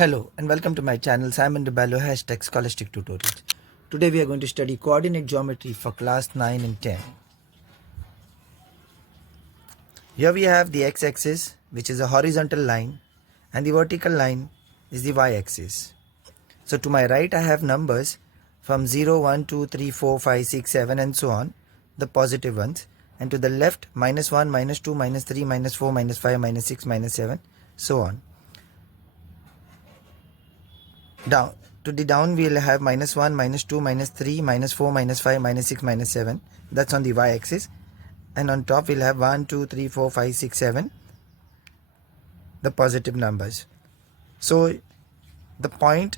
Hello and welcome to my channel Simon DeBello # Scholastic Tutorials. Today we are going to study coordinate geometry for class 9 and 10. Here we have the x-axis, which is a horizontal line, and the vertical line is the y-axis. So to my right I have numbers from 0, 1, 2, 3, 4, 5, 6, 7 and so on, the positive ones, and to the left -1, -2, -3, -4, -5, -6, -7, so on. Down to the down we'll have -1, -2, -3, -4, -5, -6, -7. That's on the y-axis. And on top we'll have 1, 2, 3, 4, 5, 6, 7, the positive numbers. So the point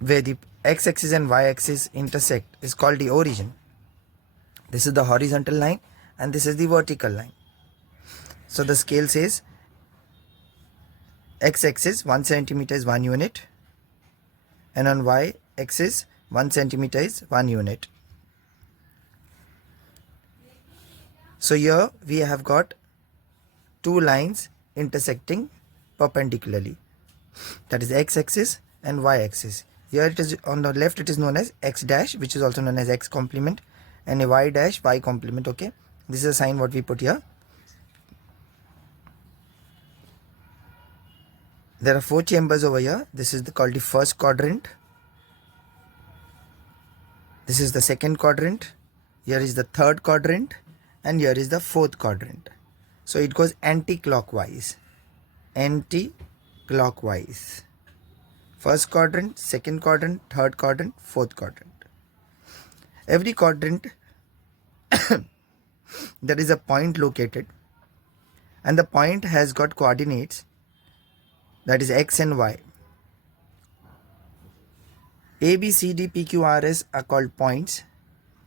where the x-axis and y-axis intersect is called the origin. This is the horizontal line and this is the vertical line. So the scale says x-axis 1 centimeter is 1 unit, and on y-axis 1 centimeter is 1 unit. So here we have got two lines intersecting perpendicularly, that is x-axis and y-axis. Here it is on the left, it is known as x dash, which is also known as x complement, and a y dash, y complement. Okay, this is a sign what we put here. There are 4 chambers over here. This is called the first quadrant. This is the second quadrant. Here is the third quadrant, and here is the fourth quadrant. So it goes anti-clockwise. Anti-clockwise. First quadrant, second quadrant, third quadrant, fourth quadrant. Every quadrant there is a point located, and the point has got coordinates, that is x and y. A, B, C, D, P, Q, R, S are called points,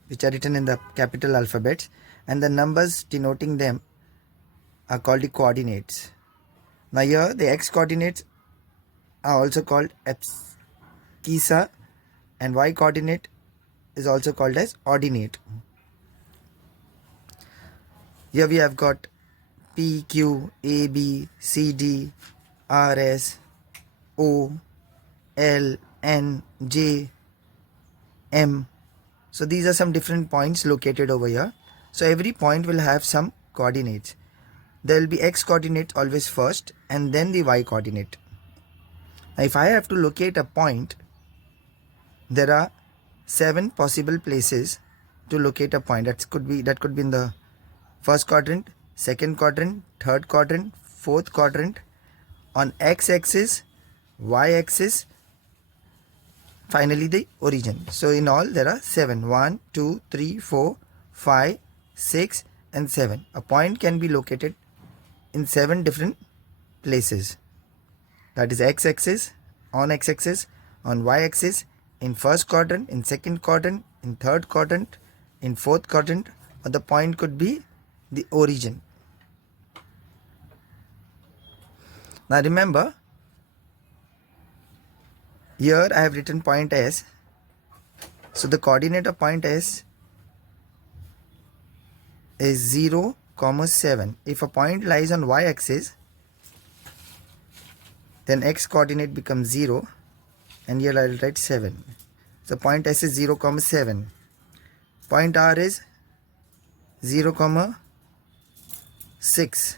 which are written in the capital alphabets, and the numbers denoting them are called the coordinates. Now here the x coordinates are also called abscissa, and y coordinate is also called as ordinate. Here we have got P, Q, A, B, C, D, R, S, O, L, N, J, M. So these are some different points located over here. So every point will have some coordinates. There will be x coordinate always first and then the y coordinate. Now if I have to locate a point, there are 7 possible places to locate a point. That could be in the first quadrant, second quadrant, third quadrant, fourth quadrant, on x-axis, y-axis, finally the origin. So in all there are 7. 1, 2, 3, 4, 5, 6 and 7. A point can be located in 7 different places. That is x-axis, on x-axis, on y-axis, in first quadrant, in second quadrant, in third quadrant, in fourth quadrant, or the point could be the origin. Now remember, here I have written point S. So the coordinate of point S is 0, 7. If a point lies on y-axis, then x coordinate becomes 0, and here I will write 7. So point S is 0, 7. Point R is 0, 6.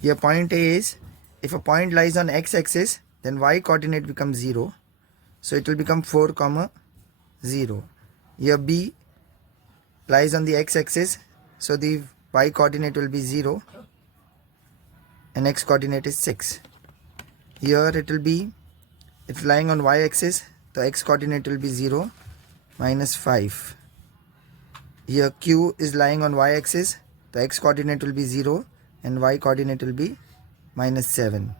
Here point A is, if a point lies on x-axis, then y coordinate becomes 0. So it will become 4, 0. Here B lies on the x-axis, so the y coordinate will be 0 and x coordinate is 6. Here it will be, if lying on y-axis, the x coordinate will be 0, -5. Here Q is lying on y-axis, the x coordinate will be 0 and y coordinate will be -7.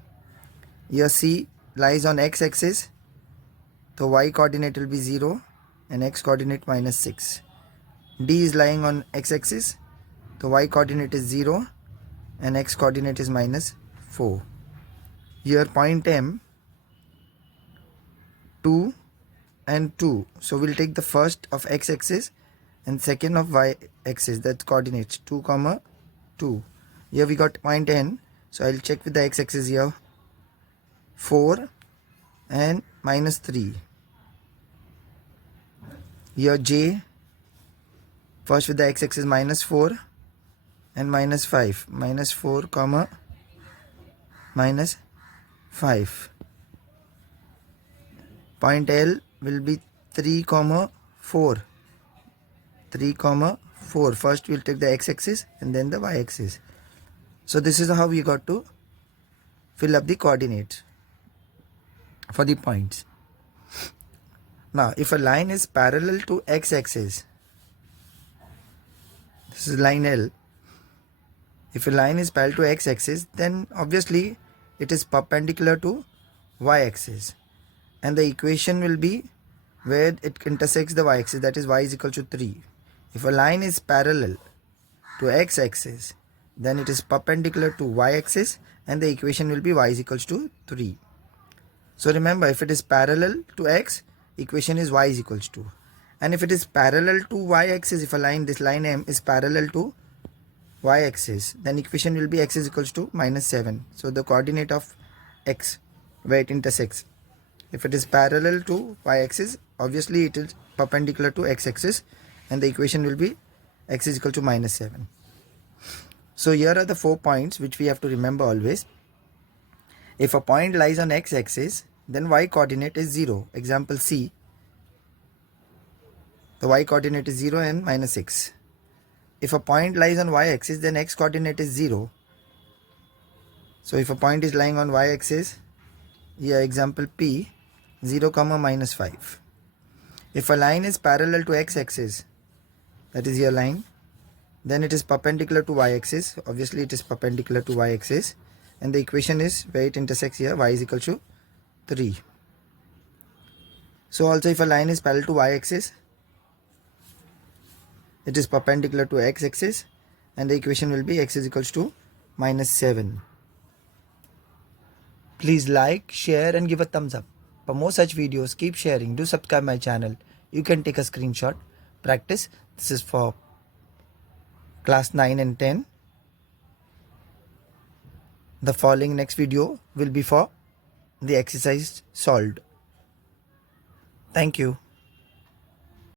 Here C lies on x-axis, the y coordinate will be 0 and x coordinate -6. D is lying on x-axis, the y coordinate is 0 and x coordinate is -4. Here point M, 2 and 2. So we'll take the first of x-axis and second of y-axis, that coordinates 2, 2. Here we got point N, So I'll check with the x-axis here. 4 and minus 3. Here j, first with the x-axis minus 4 and minus 5. Minus 4 comma minus 5. Point L will be 3 comma 4. 3 comma 4. First we'll take the x-axis and then the y-axis. So this is how we got to fill up the coordinates for the points. Now if a line is parallel to x-axis, this is line L. If a line is parallel to x-axis, then obviously it is perpendicular to y-axis, and the equation will be where it intersects the y-axis, that is y is equal to 3. If a line is parallel to x-axis, then it is perpendicular to y-axis and the equation will be y is equals to 3. So remember, if it is parallel to x, equation is y is equals to. And if it is parallel to y-axis, if a line, this line M is parallel to y-axis, then equation will be x is equals to minus 7. So the coordinate of x where it intersects. If it is parallel to y-axis, obviously it is perpendicular to x-axis and the equation will be x is equal to minus 7. So here are the 4 points which we have to remember always. If a point lies on x-axis, then y coordinate is 0. Example C. The y coordinate is 0 and minus 6. If a point lies on y-axis, then x coordinate is 0. So if a point is lying on y-axis, here example P, 0 comma minus 5. If a line is parallel to x-axis, that is your line, then it is perpendicular to y-axis. Obviously it is perpendicular to y-axis and the equation is where it intersects here, y is equal to 3. So also if a line is parallel to y-axis, it is perpendicular to x-axis and the equation will be x is equals to minus 7. Please like, share and give a thumbs up. For more such videos, keep sharing. Do subscribe my channel. You can take a screenshot. Practice. This is for class 9 and 10. The following next video will be for the exercise solved. Thank you.